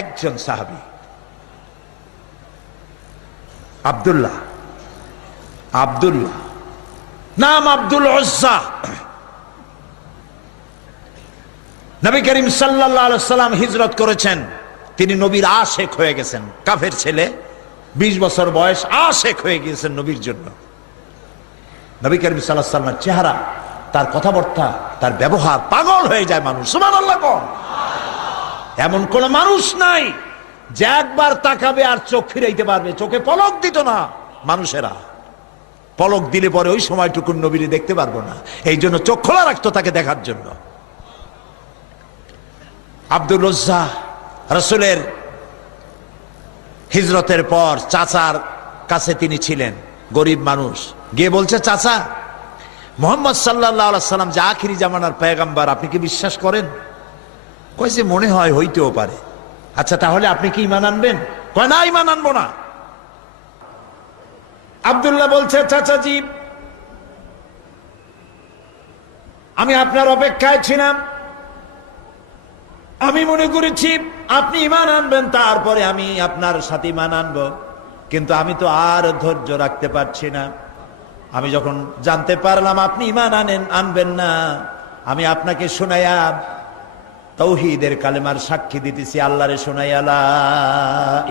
একজন সাহাবী আব্দুল্লাহ, নাম আব্দুল উজ্জা। নবী করিম সাল্লাল্লাহু আলাইহি ওয়াসাল্লাম হিজরত করেছেন, তিনি নবীর আশেক হয়ে গেছেন। কাফের ছেলে, 20 বছর বয়স, আশেক হয়ে গিয়েছেন নবীর জন্য। নবী করিম সাল্লাল্লাহু আলাইহি ওয়াসাল্লামের চেহারা, তার কথাবার্তা, তার ব্যবহার, পাগল হয়ে যায় মানুষ। সুবহানাল্লাহ কোন এমন কোন মানুষ নাই যে একবার তাকাবে আর চোখ ফিরাইতে পারবে। চোখে পলক দিত না মানুষেরা, পলক দিলে পরে ওই সময়টুকু নবীরে দেখতে পারবো না, এই জন্য চোখ খোলা রাখতো তাকে দেখার জন্য। আব্দুল উজ্জা রাসূলের হিজরতের পর চাচার কাছে তিনি ছিলেন, গরিব মানুষ। গিয়ে বলছে, চাচা, মুহাম্মদ সাল্লাল্লাহু আলাইহি সাল্লাম যে আখিরি জামানার পয়গম্বর, আপনি কি বিশ্বাস করেন? কইছে, মনে হয়, হইতেও পারে। আচ্ছা, তাহলে আপনি কি ঈমান আনবেন? কয়, না, ঈমান আনবো না। আব্দুল্লাহ বলছে, চাচাজি, আমি আপনার অপেক্ষায় ছিলাম, আমি মনে করেছি আপনি ঈমান আনবেন, তারপরে আমি আপনার সাথে ঈমান আনবো, কিন্তু আমি তো আর ধৈর্য রাখতে পারছি না। আমি যখন জানতে পারলাম আপনি ঈমান আনবেন না, আমি আপনাকে শুনাইয়া তাওহীদের কালেমার সাক্ষী দিতেছি, আল্লাহরে শুনাইয়া লা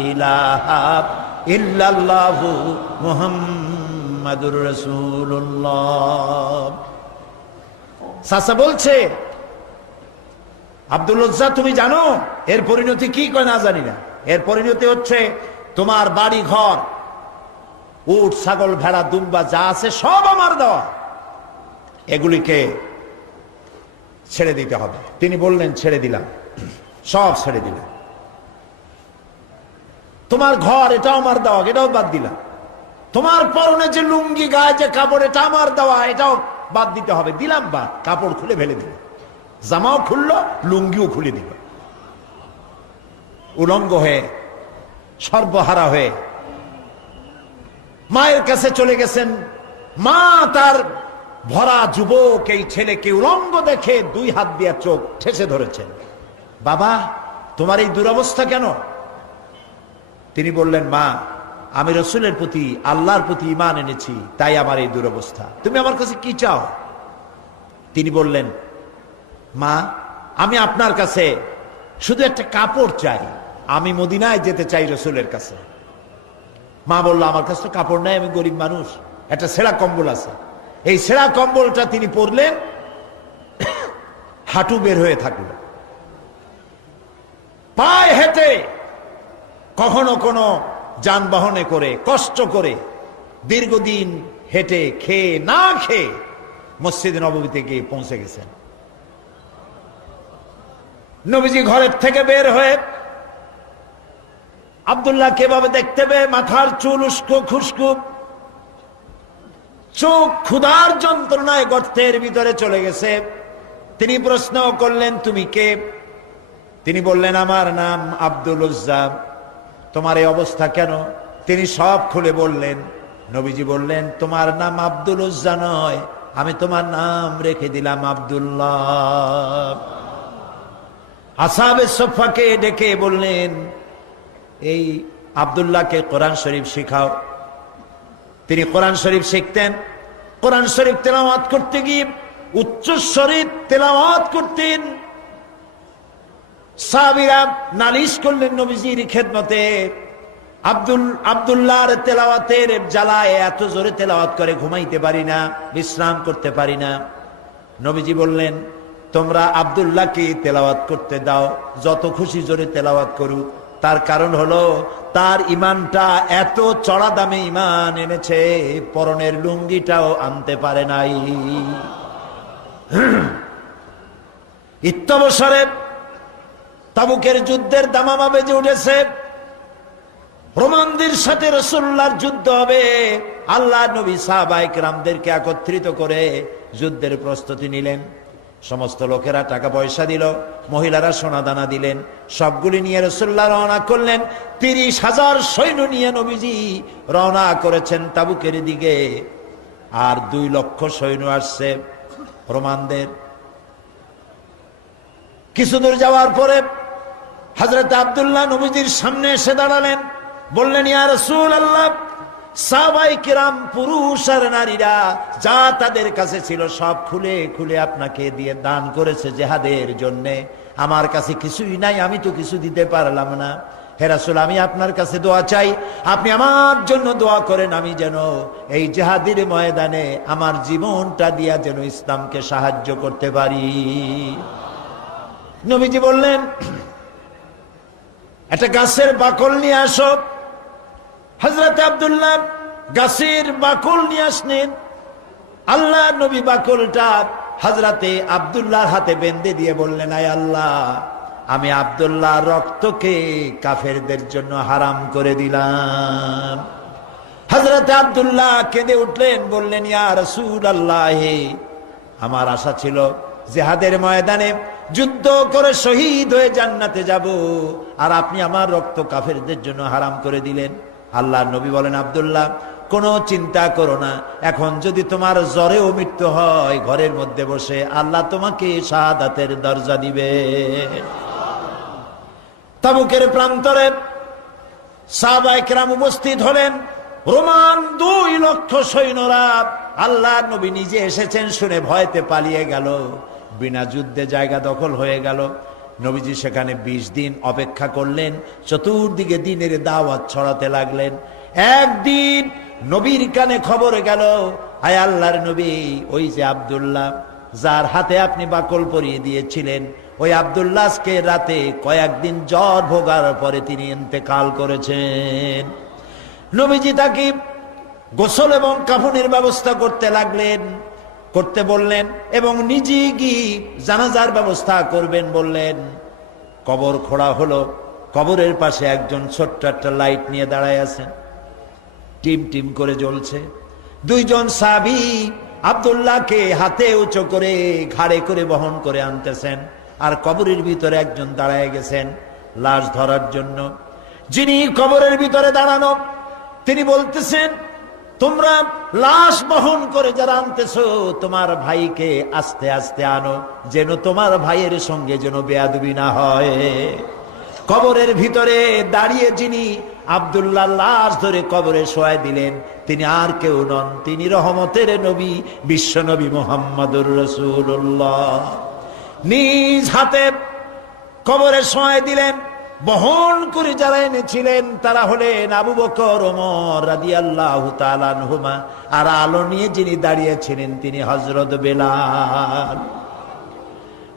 ইলাহা ইল্লাল্লাহু মুহাম্মাদুর রাসূলুল্লাহ। চাচা বলছে, আব্দুল উজ্জা, তুমি জানো এর পরিণতি কি? কয়, না, জানি না। এর পরিণতি হচ্ছে তোমার বাড়ি ঘর, উট, ছাগল, ভেড়া, দুম্বা যা আছে সব আমার দেওয়া, এগুলিকে ছেড়ে দিতে হবে। তিনি বললেন, ছেড়ে দিলাম, সব ছেড়ে দিলাম। তোমার ঘর, এটাও আমার দেওয়া, এটাও বাদ দিলাম। তোমার পরনে যে লুঙ্গি, গায়ে যে কাপড়, এটা আমার দেওয়া, এটাও বাদ দিতে হবে। দিলাম বাদ, কাপড় খুলে ফেলে দিল, জামাও খুললো, লুঙ্গিও খুলে দিল। উলঙ্গ হয়ে, সর্বহারা হয়ে মায়ের কাছে চলে গেছেন। মা তার ভরা যুবক এই ছেলেকে উলঙ্গ দেখে 2 হাত দিয়ে চোখ ঠেসে ধরেছেন। বাবা, তোমার এই দুরবস্থা কেন? তিনি বললেন, মা, আমি রাসূলের প্রতি, আল্লাহর প্রতি ঈমান এনেছি, তাই আমার এই দুরবস্থা। তুমি আমার কাছে কি চাও? তিনি বললেন, মা, আমি আপনার কাছে শুধু একটা কাপড় চাই, আমি মদিনায় যেতে চাই রাসূলের কাছে। মা বলল, আমার কাছে তো কাপড় নাই, আমি গরিব মানুষ, একটা ছেঁড়া কম্বল আছে। এই ছেঁড়া কম্বলটা তিনি পরলেন, হাঁটু বের হয়ে থাকল। পায়ে হেঁটে, কখনো কোনো যানবাহনে করে, কষ্ট করে, দীর্ঘদিন হেঁটে, খেয়ে না খেয়ে মসজিদ নববীতে গিয়ে পৌঁছে গেছেন। নবীজি ঘরের থেকে বের হয়ে আব্দুল্লাহ কেভাবে দেখতে পেয়ে মাথার চুল উস্কো খুস্কো, চোখ ক্ষুধার যন্ত্রণায় গর্তের ভিতরে চলে গেছে। তিনি প্রশ্ন করলেন, তুমি কে? তিনি বললেন, আমার নাম আব্দুল উজ্জা। তোমার এই অবস্থা কেন? তিনি সব খুলে বললেন। নবীজি বললেন, তোমার নাম আব্দুল উজ্জা নয়, আমি তোমার নাম রেখে দিলাম আব্দুল্লাহ। আসহাবে সুফফাকে ডেকে বললেন, এই আব্দুল্লাহকে কোরআন শরীফ শিখাও। তিনি কোরআন শরীফ শিখতেন। কোরআন শরীফ তেলাওয়াত করতে গিয়ে উচ্চস্বরে তেলাওয়াত করতেন। সাহাবীরা নালিশ করলেন নবীজির খেদমতে, আব্দুল্লাহর তেলাওয়াতের জ্বালায় এত জোরে তেলাওয়াত করে ঘুমাইতে পারি না, বিশ্রাম করতে পারি না। নবীজি বললেন, তোমরা আব্দুল্লাহকে তেলাওয়াত করতে দাও, যত খুশি জোরে তেলাওয়াত করুক। তার কারণ হলো তার ঈমানটা এত চড়া দামে ঈমান এনেছে, পরনের লুঙ্গিটাও আনতে পারে নাই। ইত্যবসরে তাবুকের যুদ্ধের দামামা বেজে উঠেছে। রোমানদের সাথে রাসূলুল্লাহর যুদ্ধ হবে। আল্লাহ নবী সাহাবায়ে কেরামদেরকে একত্রিত করে যুদ্ধের প্রস্তুতি নিলেন। সমস্ত লোকেরা টাকা পয়সা দিল, মহিলারা সোনা দানা দিলেন। সবগুলি নিয়ে রাসূলুল্লাহ রওনা করলেন। 30,000 সৈন্য নিয়ে নবীজি রওনা করেছেন তাবুকের দিকে। আর 2 লক্ষ সৈন্য আসছে রোমানদের। কিছু দূর যাওয়ার পরে হযরত আব্দুল্লাহ নবীজির সামনে এসে দাঁড়ালেন, বললেন, ইয়া রাসূলুল্লাহ, সাহাবায়ে কিরাম পুরুষ আর নারীরা যা তাদের কাছে ছিল সব খুলে খুলে আপনাকে দিয়ে দান করেছে জিহাদের জন্য। আমার কাছে কিছুই নাই, আমি তো কিছু দিতে পারলাম না। হে রাসূল, আমি আপনার কাছে দোয়া চাই, আপনি আমার জন্য দোয়া করেন, আমি যেন এই জিহাদের ময়দানে আমার জীবনটা দিয়া যেন ইসলামকে সাহায্য করতে পারি। নবীজি বললেন, একটা গাছের বাকল নিয়ে আসো। হযরত আব্দুল্লাহ গাছের বাকল নিয়ে আসলেন। আল্লাহ নবী বাকলটা হযরতে আব্দুল্লাহর হাতে বেঁধে দিয়ে বললেন, আয় আল্লাহ, আমি আব্দুল্লাহ রক্তকে কাফেরদের জন্য হারাম করে দিলাম। হযরত আব্দুল্লাহ কেঁদে উঠলেন, বললেন, ইয়া রাসূলুল্লাহ, আমার আশা ছিল জিহাদের ময়দানে যুদ্ধ করে শহীদ হয়ে জান্নাতে যাব, আর আপনি আমার রক্ত কাফেরদের জন্য হারাম করে দিলেন। আল্লাহর নবী বলেন, আব্দুল্লাহ, কোনো চিন্তা করো না, এখন যদি তোমার জ্বরেও মৃত্যু হয়, ঘরের মধ্যে বসে আল্লাহ তোমাকে শাহাদাতের দরজা দিবে। তাবুকের প্রান্তরে সাহাবায়ে কেরাম উপস্থিত হলেন। রোমান 2 লক্ষ সৈন্যরা, আল্লাহর নবী নিজে এসেছেন শুনে ভয়তে পালিয়ে গেল। বিনা যুদ্ধে জায়গা দখল হয়ে গেল। নবীজি সেখানে 20 দিন অপেক্ষা করলেন, চতুর্দিকে দ্বীনের দাওয়াত ছড়াতে লাগলেন। একদিন নবীর কানে খবর গেল, আয় আল্লাহর নবী, ওই যে আব্দুল্লাহ যার হাতে আপনি বাকল পরিয়ে দিয়েছিলেন, ওই আব্দুল্লাহ আজকে রাতে কয়েকদিন জ্বর ভোগার পরে তিনি ইন্তেকাল করেছেন। নবীজি তাকে গোসল এবং কাফনের ব্যবস্থা করতে লাগলেন, করতে বললেন, এবং নিজে গিয়ে জানাজার ব্যবস্থা করবেন বললেন। কবর খোঁড়া হলো। কবরের পাশে একজন ছোট্ট একটা লাইট নিয়ে দাঁড়ায় আছেন, টিম টিম করে জ্বলছে। 2 জন সাহাবী আব্দুল্লাহকে হাতে উঁচু করে ঘাড়ে করে বহন করে আনতেছেন, আর কবরের ভিতরে একজন দাঁড়ায় গেছেন লাশ ধরার জন্য। যিনি কবরের ভিতরে দাঁড়ানো, তিনি বলতেছেন, তোমরা লাশ বহন করে যারা আনতেছো, তোমার ভাইকে আস্তে আস্তে আনো, যেন তোমার ভাইয়ের সঙ্গে যেন বেয়াদবি না হয়। কবরের ভিতরে দাঁড়িয়ে যিনি আব্দুল্লাহ লাশ ধরে কবরে শোয়াই দিলেন, তিনি আর কেউ নন, তিনি রহমতের নবী, বিশ্ব নবী মুহাম্মদুর রাসূলুল্লাহ। নিজ হাতে কবরে শোয়াই দিলেন। বহন করে যারা এনেছিলেন তারা হলেন আবু বকর, ওমর রাদিয়াল্লাহু তাআলা আনহুমা, আর আলো নিয়ে যিনি দাঁড়িয়েছিলেন তিনি হযরত বেলাল।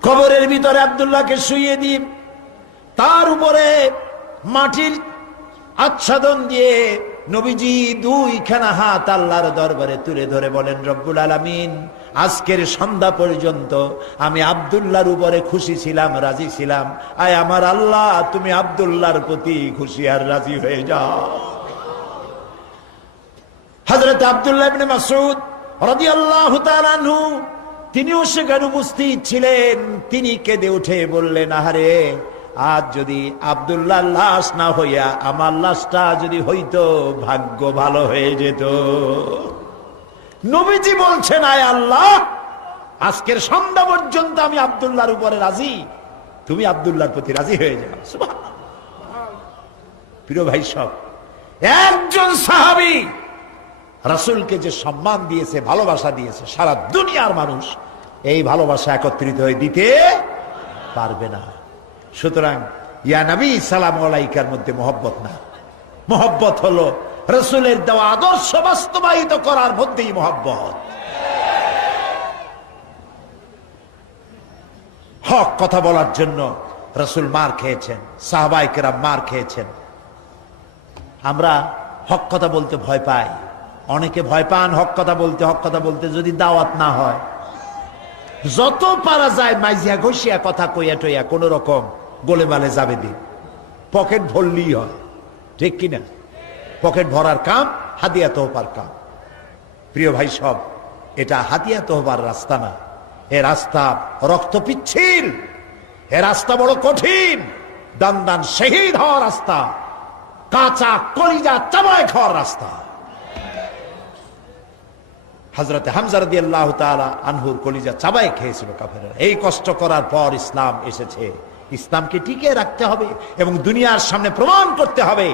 কবরের ভিতরে আব্দুল্লাহকে শুইয়ে দিয়ে তার উপরে মাটির আচ্ছাদন দিয়ে নবীজি 2খানা হাত আল্লাহর দরবারে তুলে ধরে বলেন, রব্বুল আলামিন, আজকের সন্ধ্যা পর্যন্ত আমি আব্দুল্লাহর উপরে খুশি ছিলাম, রাজি ছিলাম। আয় আমার আল্লাহ, তুমি আব্দুল্লাহর প্রতি খুশি আর রাজি হয়ে যাও। হযরত আব্দুল্লাহ ইবনে মাসউদ রাদিয়াল্লাহু তাআলা আনহু তিনিও সেখানে উপস্থিত ছিলেন। তিনি কেঁদে উঠে বললেন, আহারে, আজ যদি আব্দুল্লাহর লাশ না হইয়া আমার লাশটা যদি হইতো, ভাগ্য ভালো হয়ে যেত। নবীজি বলছেন, আয় আল্লাহ, আজকের সন্ধ্যা পর্যন্ত আমি আব্দুল্লাহর উপরে রাজি, তুমি আব্দুল্লাহর প্রতি রাজি হয়ে যাও। সুবহানাল্লাহ। প্রিয় ভাই সব, একজন সাহাবী রাসূলকে যে সম্মান দিয়েছে, ভালোবাসা দিয়েছে, সারা দুনিয়ার মানুষ এই ভালোবাসা একত্রিত হয়ে দিতে পারবে না। সুতরাং ইয়া নবী সালাম আলাইকার মধ্যে মহব্বত না, মহব্বত হলো রাসূলের দেওয়া আদর্শ বাস্তবায়িত করার মধ্যেই মহব্বত। হক কথা বলার জন্য রাসূল মার খেয়েছেন, সাহাবায়ে কেরাম মার খেয়েছেন। আমরা হক কথা বলতে ভয় পাই, অনেকে ভয় পান হক কথা বলতে। হক কথা বলতে যদি দাওয়াত না হয়, যত পারা যায় মাইজিয়া ঘষিয়া কথা কইয়া টইয়া কোন রকম গোলেমালে যাবে দিন, পকেট ভরলেই হয়, ঠিক কিনা? পকেট ভরার কাম হাদিয়া তোহবার কাম। প্রিয় ভাই সব, এটা হাদিয়া তোহবার রাস্তা না, এ রাস্তা রক্ত পিচ্ছিল, এ রাস্তা বড় কঠিন, দান দান শহীদ হওয়ার রাস্তা, কাঁচা কলিজা চাবায় খাওয়ার রাস্তা। হযরত হামজা রাদিয়াল্লাহু তাআলা আনহুর কলিজা চাবায় খেয়েছিল কাফেররা। এই কষ্ট করার পর ইসলাম এসেছে, ইসলামকে টিকিয়ে রাখতে হবে এবং দুনিয়ার সামনে প্রমাণ করতে হবে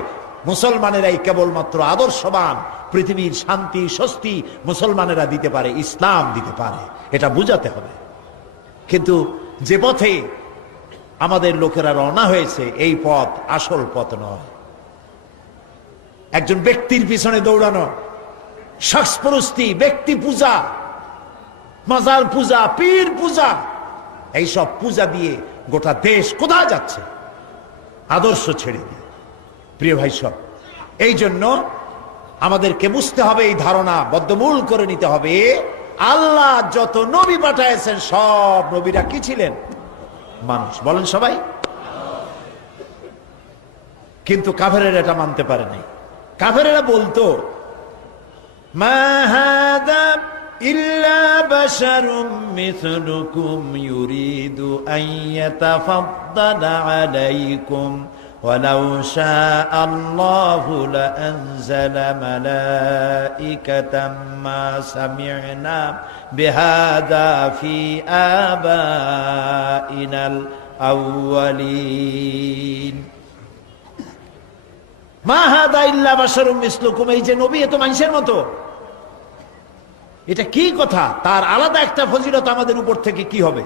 মুসলমানেরাই কেবলমাত্র আদর্শবান, পৃথিবীর শান্তি স্বস্তি মুসলমানেরা দিতে পারে, ইসলাম দিতে পারে, এটা বুঝাতে হবে। কিন্তু যে পথে আমাদের লোকেরা রওনা হয়েছে এই পথ আসল পথ নয়। একজন ব্যক্তির পিছনে দৌড়ানো, শখসপরস্তি, ব্যক্তি পূজা, মাজার পূজা, পীর পূজা, এইসব পূজা দিয়ে গোটা দেশ কোথায় যাচ্ছে? আদর্শ ছেড়ে দিয়ে। প্রিয় ভাই সব, এই জন্য আমাদেরকে বুঝতে হবে, এই ধারণা বদ্ধমূল করে নিতে হবে, আল্লাহ যত নবী পাঠাইছেন সব নবীরা কি ছিলেন? মানুষ। বলেন সবাই। কিন্তু কাফেরেরা এটা মানতে পারে নাই। কাফেরেরা বলতো মা হাদা ইল্লা বাশারুম মিসলুকুম ইউরিদু আন ইয়াতাফাদ্দালা আলাইকুম ওয়ালাউ শাআল্লাহু লাআনজালা মালাইকাতাম মা সামি'না বিহাদা ফি আবাইনাল আউয়ালিন। মা হাদা ইল্লা বাশারুম মিসলুকুম, এই যে নবী, এ তো মানুষের মতো। এটা কি কথা? তার আলাদা একটা ফজিলত আমাদের উপর থেকে কি হবে?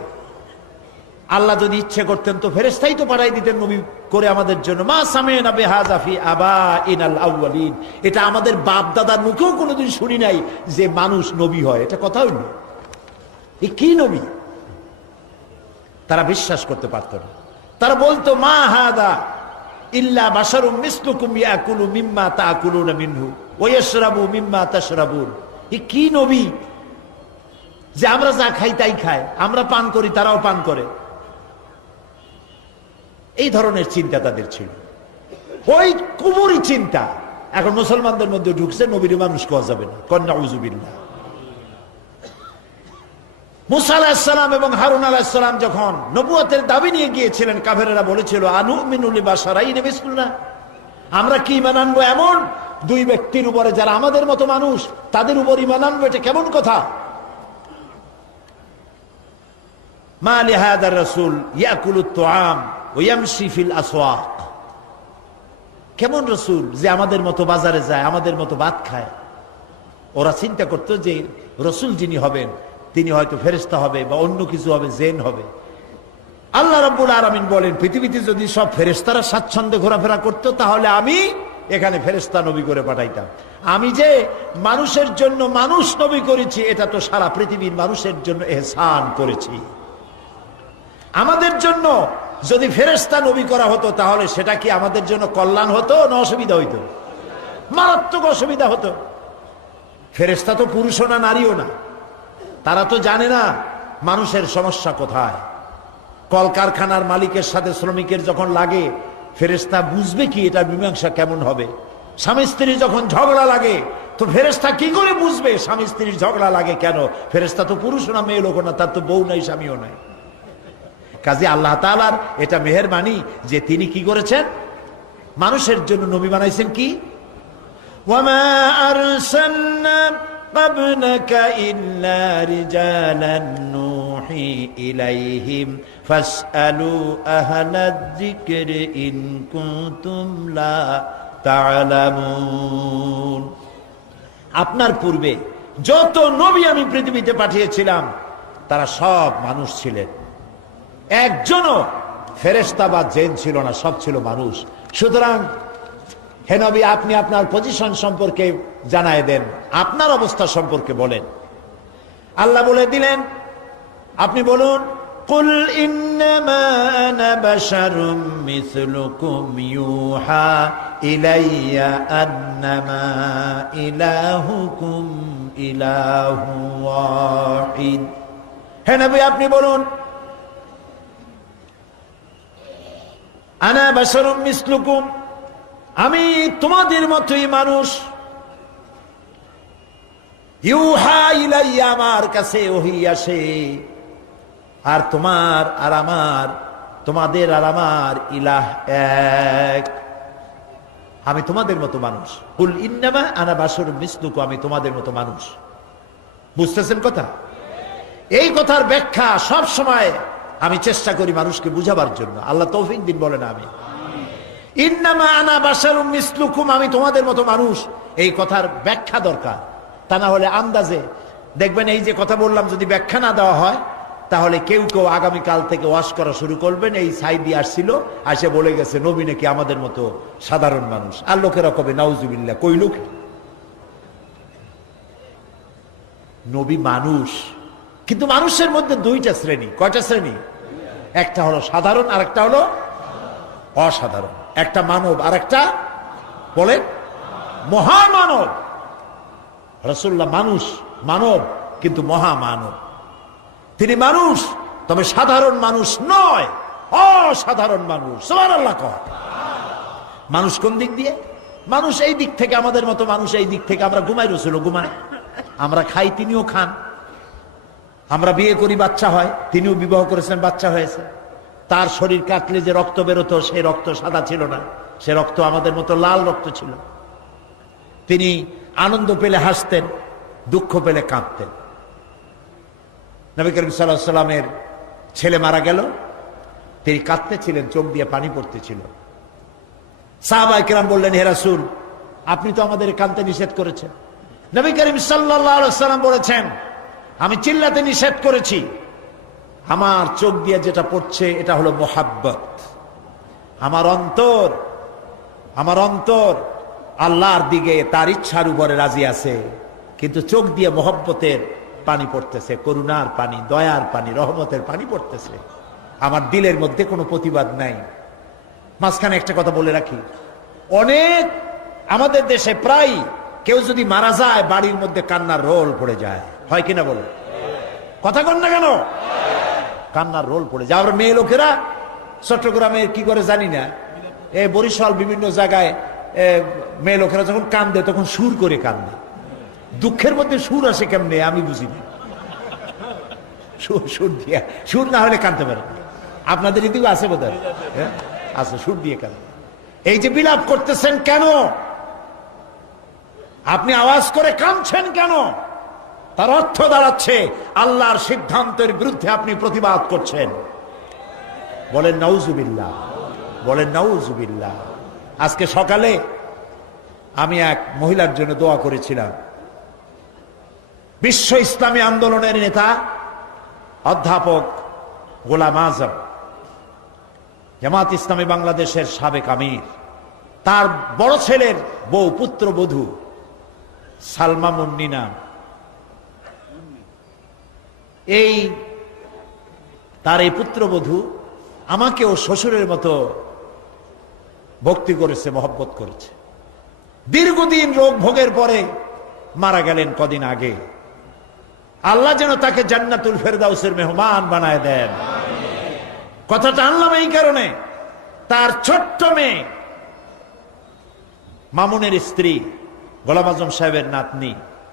আল্লাহ যদি ইচ্ছে করতেন তো ফেরেশতাই তো পাঠাই দিতেন নবী করে আমাদের জন্য। মা সামি'না বিহাযা ফি আবাইনাল আউয়ালিন, এটা আমাদের বাপ দাদার মুখেও কোনোদিন শুনি নাই যে মানুষ নবী হয়। এটা কথা হইল? এ কি নবী? তারা বিশ্বাস করতে পারত না। তারা বলতো মা হাদা ইল্লা বাশারুম মিসলুকুম ইয়াকুলু মিম্মা তাকুলুনা মিনহু ওয়া ইয়াশরাবু মিম্মা তাশরাবুন। এ কি নবী যে আমরা যা খাই তাই খায়, আমরা পান করি তারাও পান করে? এই ধরনের চিন্তা তাদের ছিল, ওই কুবুরি চিন্তা এখন মুসলমানদের মধ্যে ঢুকছে। নবীর মানুষ কোয়া যাবে না, কন্যা উজুবিল্লাহ। মুসা আলাইহিস সালাম এবং হারুন আলাইহিস সালাম যখন নবুয়তের দাবি নিয়ে গিয়েছিলেন, কাফেরেরা বলেছিল আনুমিনু লিবাশারাইনি মিসলুনা, আমরা কি ঈমান আনবো এমন দুই ব্যক্তির উপরে যারা আমাদের মতো মানুষ, তাদের উপর ঈমান আনবো? এটা কেমন কথা? মা লিহাদার রাসূল ইয়াকুলুত তুআম ওয়া ইয়ামশি ফিল আসওয়াক। কেমন রাসূল যে আমাদের মতো বাজারে যায়, আমাদের মতো ভাত খায়? ওরা চিন্তা করতো যে রাসূল যিনি হবেন তিনি হয়তো ফেরেশতা হবে বা অন্য কিছু হবে, জিন হবে। আল্লাহ রাব্বুল আলামিন বলেন, পৃথিবীতে যদি সব ফেরেশতারা স্বাচ্ছন্দ্যে ঘোরাফেরা করতো তাহলে আমি এখানে ফেরেশতা নবী করে পাঠাইতাম। আমি যে মানুষের জন্য মানুষ নবী করেছি, এটা তো সারা পৃথিবীর মানুষের জন্য ইহসান করেছি। আমাদের জন্য যদি ফেরেশতা নবী করা হতো তাহলে সেটা কি আমাদের জন্য কল্যাণ হতো না অসুবিধা হইতো? মারাত্মক অসুবিধা হতো। ফেরেশতা তো পুরুষও না নারীও না, তারা তো জানে না মানুষের সমস্যা কোথায়। কলকারখানার মালিকের সাথে শ্রমিকের যখন লাগে, ফেরেশতা বুঝবে কি এটা মীমাংসা কেমন হবে? স্বামী স্ত্রীর যখন ঝগড়া লাগে তো ফেরেশতা কি করে বুঝবে স্বামী স্ত্রীর ঝগড়া লাগে কেন? ফেরেশতা তো পুরুষও না মেয়ে লোক না, তার তো বউ নাই স্বামীও নাই। কাজে আল্লাহ তাআলার এটা মেহেরবানি যে তিনি কি করেছেন? মানুষের জন্য নবী বানাইছেন। কি ওয়ামা আরসালনা ক্বাবলাকা ইল্লা রিজালান নূহি ইলাইহিম ফাসআলু আহলায যিকরি ইন কুনতুম লা তা'লামুন। আপনার পূর্বে যত নবী আমি পৃথিবীতে পাঠিয়েছিলাম তারা সব মানুষ ছিলেন, একজনও ফেরেশতা বা জিন ছিল না, সব ছিল মানুষ। সুতরাং হে নবী, আপনি আপনার পজিশন সম্পর্কে জানায় দেন, আপনার অবস্থা সম্পর্কে বলেন। আল্লাহ বলে দিলেন, আপনি বলুন, কুল ইন্নামা আনা বাশারুম মিসলুকুম ইউহা ইলাইয়া আন্নামা ইলাহুকুম ইলাহু ওয়াহিদ। হে নবী, আপনি বলুন, আনা বাশারুম মিসলুকুম, আমি তোমাদের মতোই মানুষ। ইউহা ইলাইয়া, আমার কাছে ওহী আসে। আর তোমার আর আমার, তোমাদের আর আমার ইলাহ এক, আমি তোমাদের মতো মানুষ। কুল ইন্নামা আনা বাশারুম মিসলুকুম, আমি তোমাদের মতো মানুষ। বুঝতেছেন কথা? এই কথার ব্যাখ্যা সব সময় আমি চেষ্টা করি মানুষকে বুঝাবার জন্য। আল্লাহ তৌফিক দিন, বলেন আমি। ইন্নামা আনা বাশারুম মিসলুকুম, আমি তোমাদের মতো মানুষ। এই কথার ব্যাখ্যা দরকার, তা না হলে আন্দাজে দেখবেন এই যে কথা বললাম যদি ব্যাখ্যা না দেওয়া হয় তাহলে কেউ কেউ আগামীকাল থেকে ওয়াশ করা শুরু করবেন। এই সাইদি আসছিল, আসে বলে গেছে নবী নাকি আমাদের মতো সাধারণ মানুষ। আর লোকেরা কবে নাউজুবিল্লাহ, কই লোক? নবী মানুষ, কিন্তু মানুষের মধ্যে দুইটা শ্রেণী। কয়টা শ্রেণী? একটা হলো সাধারণ আর একটা হলো অসাধারণ। একটা মানব আর একটা বলেন মহামানব। রাসূলুল্লাহ মানুষ, মানব, কিন্তু মহামানব। তিনি মানুষ, তবে সাধারণ মানুষ নয়, অসাধারণ মানুষ। সুবহানাল্লাহ কর। মানুষ কোন দিক দিয়ে? মানুষ এই দিক থেকে আমাদের মতো মানুষ। এই দিক থেকে আমরা ঘুমাই, রাসূলও ঘুমায়। আমরা খাই, তিনিও খান। আমরা বিয়ে করি, বাচ্চা হয়, তিনিও বিবাহ করেছেন, বাচ্চা হয়েছে। তার শরীর কাটলে যে রক্ত বেরোতো, সেই রক্ত সাদা ছিল না, সে রক্ত আমাদের মতো লাল রক্ত ছিল। তিনি আনন্দ পেলে হাসতেন, দুঃখ পেলে কাঁদতেন। নবী করিম সাল্লাল্লাহু আলাইহি ওয়াসাল্লামের ছেলে মারা গেল, তিনি কাঁদতেছিলেন, চোখ দিয়ে পানি পড়তেছিল। সাহাবায়ে কেরাম বললেন, হে রাসূল, আপনি তো আমাদের কাঁদতে নিষেধ করেছেন। নবী করিম সাল্লাল্লাহু আলাইহি ওয়াসাল্লাম বলেছেন, আমি চিল্লাতে নিষেধ করেছি, আমার চোখ দিয়ে যেটা পড়ছে এটা হলো মোহাব্বত। আমার অন্তর আল্লাহর দিকে, তার ইচ্ছার উপরে রাজি আছে, কিন্তু চোখ দিয়ে মোহব্বতের পানি পড়তেছে, করুণার পানি, দয়ার পানি, রহমতের পানি পড়তেছে। আমার দিলের মধ্যে কোনো প্রতিবাদ নাই। মাঝখানে একটা কথা বলে রাখি, অনেক আমাদের দেশে প্রায় কেউ যদি মারা যায় বাড়ির মধ্যে কান্নার রোল পড়ে যায়, হয় কিনা বলে? কথা কন না কেন? কান্নার রোল পড়ে যায়। আমরা মেয়ে লোকেরা চট্টগ্রামে কি করে জানি না, বরিশাল বিভিন্ন জায়গায় মেয়ে লোকেরা যখন কান্দে তখন সুর করে কান্দে। দুঃখের মধ্যে সুর আসে কেমনে আমি বুঝি না। সুর দিয়া, সুর না হলে কাঁদতে পারে। আপনাদের এদিকে আছে বোধ হয়, আছে, সুর দিয়ে কাঁদে। এই যে বিলাপ করতেছেন কেন? আপনি আওয়াজ করে কাঁদছেন কেন? তার অর্থ দাঁড়াচ্ছে আল্লাহর সিদ্ধান্তের বিরুদ্ধে আপনি প্রতিবাদ করছেন। বলেন নাউজুবিল্লাহ, বলেন নাউজুবিল্লাহ। আজকে সকালে আমি এক মহিলার জন্য দোয়া করেছিলাম। বিশ্ব ইসলামী আন্দোলনের নেতা অধ্যাপক গোলাম আজম, জামাত ইসলামী বাংলাদেশের সাবেক আমির, তার বড় ছেলের বউ, পুত্রবধূ সালমা মুন্নি নাম, তার এই পুত্রবধূ আমাকেও শ্বশুরের মতো ভক্তি করেছে, মহব্বত করেছে। দীর্ঘদিন রোগ ভোগের পরে মারা গেলেন কদিন আগে। আল্লাহ যেন তাকে জান্নাতুল ফেরদাউসের মেহমান বানায় দেন। কথাটা আনলাম এই কারণে, তার ছোট্ট মেয়ে মামুনের স্ত্রী গোলাম আজম সাহেবের নাতনি,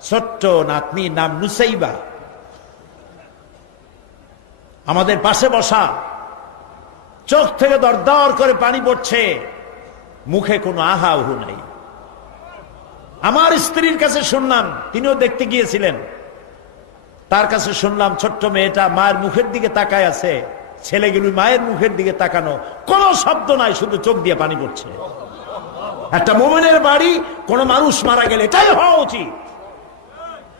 ছোট্ট নাতনি নাম নুসাইবা, আমাদের পাশে বসা, চোখ থেকে দরদর করে পানি পড়ছে, মুখে কোনো আহা উহু নাই। আমার স্ত্রীর কাছে শুনলাম, তিনিও দেখতে গিয়েছিলেন, তার কাছে শুনলাম ছোট্ট মেয়েটা মায়ের মুখের দিকে তাকায় আছে, ছেলেগুলি মায়ের মুখের দিকে তাকানো, কোনো শব্দ নাই, শুধু চোখ দিয়ে পানি পড়ছে। একটা মুমিনের বাড়ি, কোন মানুষ মারা গেলে এটাই হওয়া উচিত।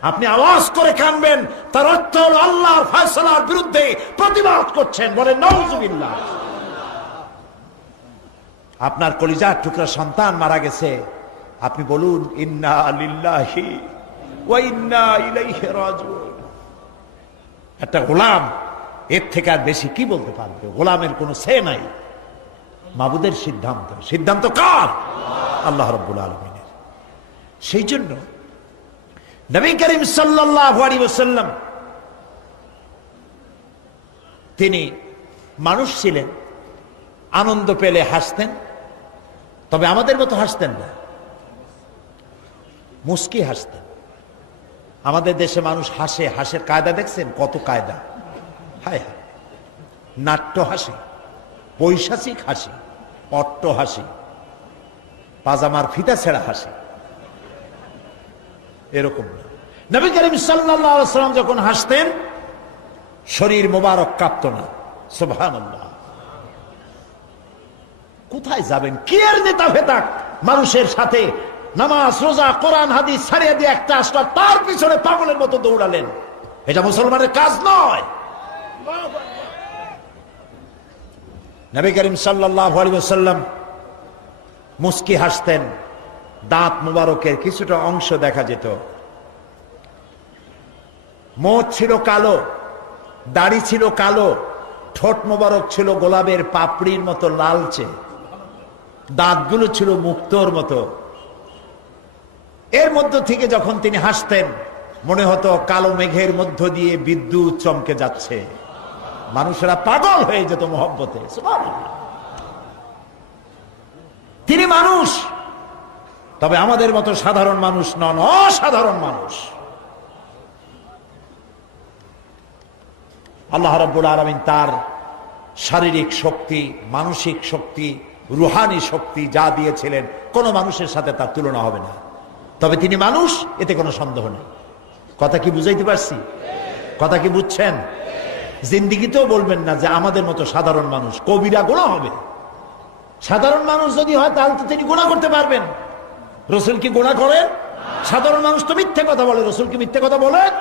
আপনি আওয়াজ করে কানবেন, তার অর্থ হল আল্লাহর ফয়সালার বিরুদ্ধে প্রতিবাদ করছেন। বলেন নাউজুবিল্লাহ। আপনার কলিজার টুকরা সন্তান মারা গেছে, আপনি বলুন ইন্না লিল্লাহি ওয়া ইন্না ইলাইহি রাজিউন। একটা গোলাম এর থেকে আর বেশি কি বলতে পারবে? গোলামের কোনো সে নাই। মাবুদের সিদ্ধান্ত, সিদ্ধান্ত কার? আল্লাহ রাব্বুল আলামিনের। সেই জন্য নবী করিম সাল্লাল্লাহু আলাইহি ওয়াসাল্লাম তিনি মানুষ ছিলেন, আনন্দ পেলে হাসতেন, তবে আমাদের মতো হাসতেন না, মুস্কি হাসতেন। আমাদের দেশে মানুষ হাসে, হাসের কায়দা দেখছেন? কত কায়দা! হায় হায়, নাট্য হাসি, পৈশাচিক হাসি, অট্ট হাসি, পাজামার ফিতা ছেঁড়া হাসি, এরকম না। নবী করিম সাল্লাল্লাহু আলাইহি ওয়াসাল্লাম যখন হাসতেন শরীর মোবারক কাঁপত না। সুবহানাল্লাহ। কোথায় যাবেন? কি এর নেতা ফেতা মানুষের সাথে নামাজ রোজা কোরআন হাদিস ছাড়িয়ে দিয়ে একটা আসলো, তার পিছনে পাগলের মতো দৌড়ালেন। এটা মুসলমানের কাজ নয়। নবী করিম সাল্লাল্লাহু আলাইহি ওয়াসাল্লাম মুস্কি হাসতেন, দাঁত মুবারকের কিছুটা অংশ দেখা যেত। মুখ ছিল কালো, দাড়ি ছিল কালো, ঠোঁট মুবারক ছিল গোলাপের পাপড়ির মতো লালচে, দাঁতগুলো ছিল মুক্তোর মতো। এর মধ্য থেকে যখন তিনি হাসতেন মনে হতো কালো মেঘের মধ্য দিয়ে বিদ্যুৎ চমকে যাচ্ছে, মানুষেরা পাগল হয়ে যেত মহব্বতে। তিনি মানুষ, তবে আমাদের মতো সাধারণ মানুষ নন, অসাধারণ মানুষ। আল্লাহ রাব্বুল আলামিন তার শারীরিক শক্তি, মানসিক শক্তি, রুহানি শক্তি যা দিয়েছিলেন কোন মানুষের সাথে তার তুলনা হবে না। তবে তিনি মানুষ, এতে কোনো সন্দেহ নেই। কথা কি বুঝাইতে পারছি? কথা কি বুঝছেন? জিন্দিগিতেও বলবেন না যে আমাদের মতো সাধারণ মানুষ, কবিরা গুনাহ হবে। সাধারণ মানুষ যদি হয় তাহলে তো তিনি গুনাহ করতে পারবেন। রাসূল কি গুনাহ করেন? সাধারণ মানুষ তো মিথ্যে কথা বলে, রাসূল কি মিথ্যে কথা বলেন?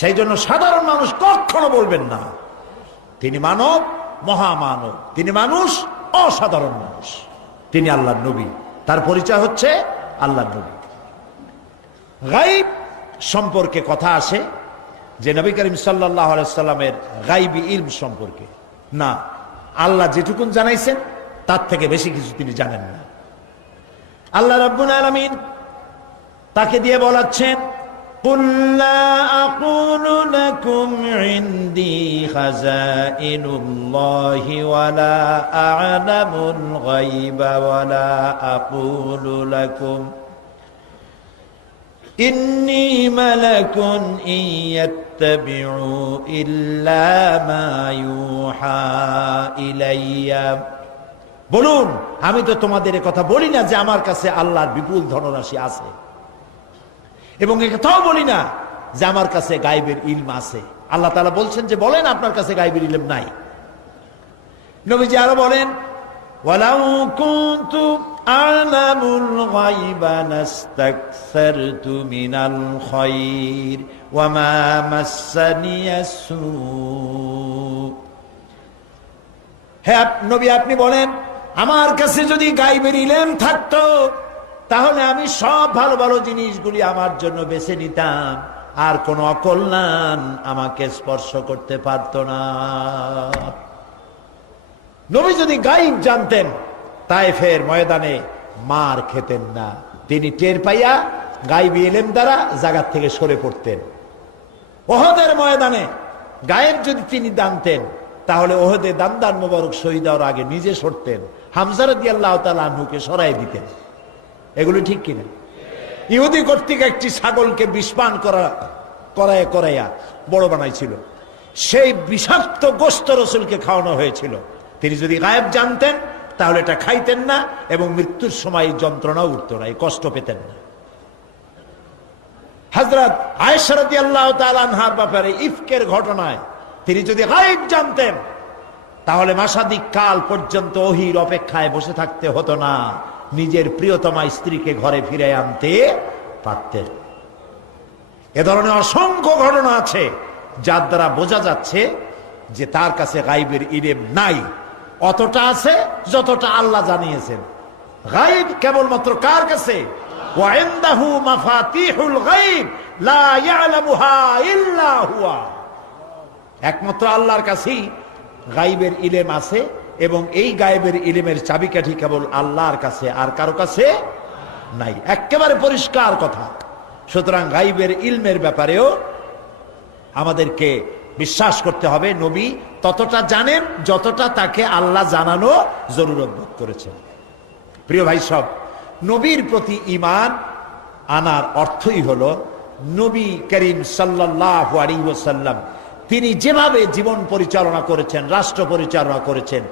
সেই জন্য সাধারণ মানুষ কখনো বলবেন না। তিনি মানব, মহামানব। তিনি মানুষ, অসাধারণ মানুষ। তিনি আল্লাহর নবী, তার পরিচয় হচ্ছে আল্লাহর নবী। গায়ব সম্পর্কে কথা আসে যে নবী করিম সাল্লাল্লাহু আলাইহি সাল্লামের গায়বী ইলম সম্পর্কে না, আল্লাহ যেটুকুন জানাইছেন তার থেকে বেশি কিছু তিনি জানেন না। আল্লাহ রাব্বুল আলামিন তাকে দিয়ে বলাচ্ছেন, قُلْ لَا أَقُولُ لَكُمْ عِنْدِي خَزَائِنُ اللَّهِ وَلَا أَعْلَمُ الْغَيْبَ وَلَا أَقُولُ لَكُمْ إِنِّي مَلَكٌ إِنْ يَتَّبِعُ إِلَّا مَا يُوحَى إِلَيَّ। বলুন, আমি তো তোমাদের কথা বলি না যে আমার কাছে আল্লাহর বিপুল ধনরাশি আছে, এবং একথাও বলি না যে আমার কাছে গায়বের ইলম আছে। আল্লাহ তাআলা বলছেন যে বলেন আপনার কাছে গায়বের ইলম নাই। নবীজি আরো বলেন, ওয়ালাউ কুনতু আ'লামুল গায়বা নাস্তাকসারতু মিনাল খায়র ওয়া মা মাসসানিয়াস সু। হে নবী, আপনি বলেন আমার কাছে যদি গায়বের ইলম থাকতো তাহলে আমি সব ভালো ভালো জিনিসগুলি আমার জন্য বেছে নিতাম, আর কোন অকল্যাণ আমাকে স্পর্শ করতে পারত না। নবী যদি গায়ব জানতেন তায়েফের ময়দানে মার খেতেন না। তিনি টের পাইয়া গায়বী ইলম দ্বারা জায়গা থেকে সরে পড়তেন। ওহদের ময়দানে গায়েব যদি তিনি জানতেন তাহলে ওহদে দান্দান মোবারক শহীদ হওয়ার আগে নিজে সরতেন, হামজা রাদিয়াল্লাহু তাআলা আনহুকে সরাই দিতেন। এগুলো ঠিক কিনা? ইহুদি কর্তৃক একটি ছাগলকে বিষপান করাইয়া বড় বানাইছিল, সেই বিষাক্ত গোশত রাসূলকে খাওয়ানো হয়েছিল। তিনি যদি গায়েব জানতেন তাহলে এটা খাইতেন না, এবং মৃত্যুর সময় যন্ত্রণা উঠত না, এই কষ্ট পেতেন না। হযরত আয়েশা রাদিয়াল্লাহু তাআলা আনহার ব্যাপারে ইফকের ঘটনায় তিনি যদি গায়েব জানতেন তাহলে মাসাদিক কাল পর্যন্ত ওহীর অপেক্ষায় বসে থাকতে হতো না, নিজের প্রিয়তমা স্ত্রীকে ঘরে ফিরে আনতে পারতেন। এ ধরনের অসংখ্য ঘটনা আছে যার দ্বারা বোঝা যাচ্ছে যে তার কাছে গায়বের ইলম নাই। অতটা আছে যতটা আল্লাহ জানিয়েছেন। গায়ব কেবলমাত্র কার কাছে? ওয়া ইনদাহু মাফাতিহুল গায়ব লা ইয়ালামুহা ইল্লা হুয়া। একমাত্র আল্লাহর কাছেই গায়বের ইলম আছে, এবং এই গায়েবের ইলমের চাবিকাঠি কেবল আল্লাহর কাছে, আর কারো কাছে নাই। একেবারে পরিষ্কার কথা। সুতরাং গায়েবের ইলমের ব্যাপারেও আমাদেরকে বিশ্বাস করতে হবে নবী ততটা জানেন যতটা তাকে আল্লাহ জানানো জরুরত বোধ করেছেন। প্রিয় ভাই সব, নবীর প্রতি ঈমান আনার অর্থই হলো নবী করিম সাল্লাল্লাহু আলাইহি ওয়াসাল্লাম তিনি যেভাবে জীবন পরিচালনা করেছেন, রাষ্ট্র পরিচালনা করেছেন,